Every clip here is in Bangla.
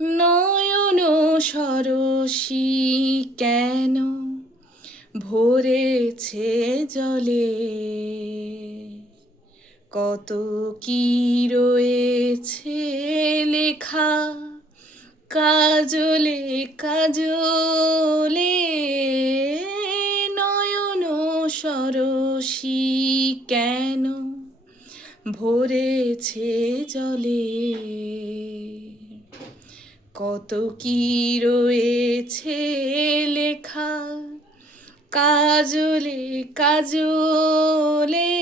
নয়ন সরসী কেন ভরেছে জলে, কত কি রয়েছে লেখা কাজলে কাজলে। নয়ন সরসী কেন ভরেছে জলে, কত কি রয়েছে লেখা কাজলে কাজলে।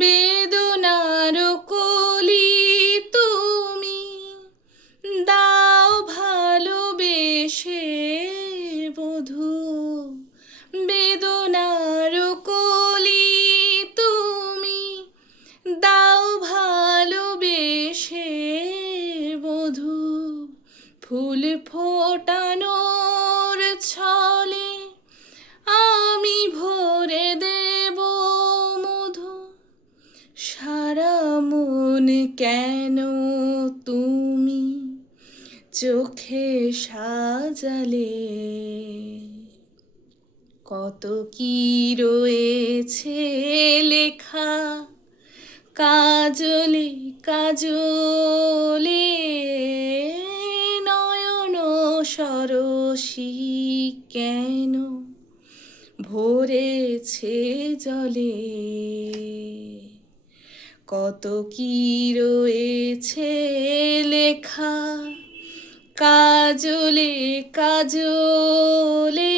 বেদনার কলি তুমি দাও ভালোবেসে বধূ, বেদনার কলি তুমি দাও ভালোবেসে বধূ। ফুল ফোটানোর ছলে আমি ভরে দেব মধু, সারা মন কেন তুমি চোখে সাজালে, কত কি রয়েছে লেখা কাজলে কাজলে। নয়ন সরসী কেন ভরেছে জলে, কত কি রয়েছে লেখা কাজলে কাজলে।